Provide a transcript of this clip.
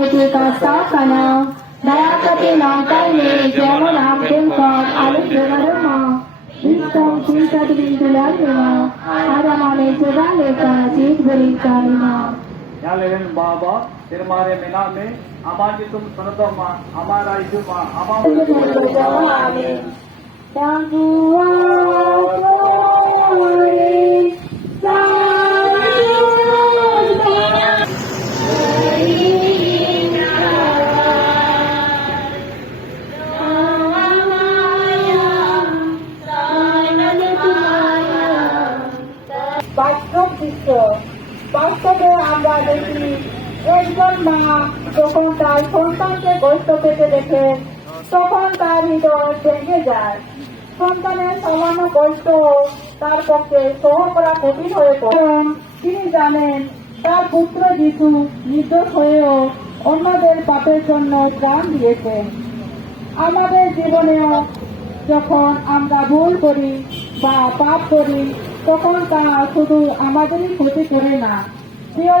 मिट्टी का साफ खाना दया कभी नाता में जेमन आंखें कौन आलू जगह माँ इसको चिंता बिंदुला लेना आरामाने जगह लेकर जीत बड़ी Kalina Nyalirin Baba, Tirmare Miname, Amajitum Sanatoma, Amara Iduma, Amin. Dan dua বাস্তবে আমরা দেখি একজন মা যখন তার সন্তানকে কষ্ট পেতে দেখে তখন তার হৃদয় ভেঙে যায়। সন্তানের সামান্য কষ্ট তার পক্ষে সহ্য করা কঠিন হয়ে পড়ে। তিনি জানেন তার পুত্র যিশু নির্দোষ হয়েও অন্যদের পাপের জন্য প্রাণ দিয়েছেন। আমাদের জীবনেও যখন আমরা ভুল করি বা পাপ করি তখন তা শুধু আমাদেরই ক্ষতি করে না, প্রিয়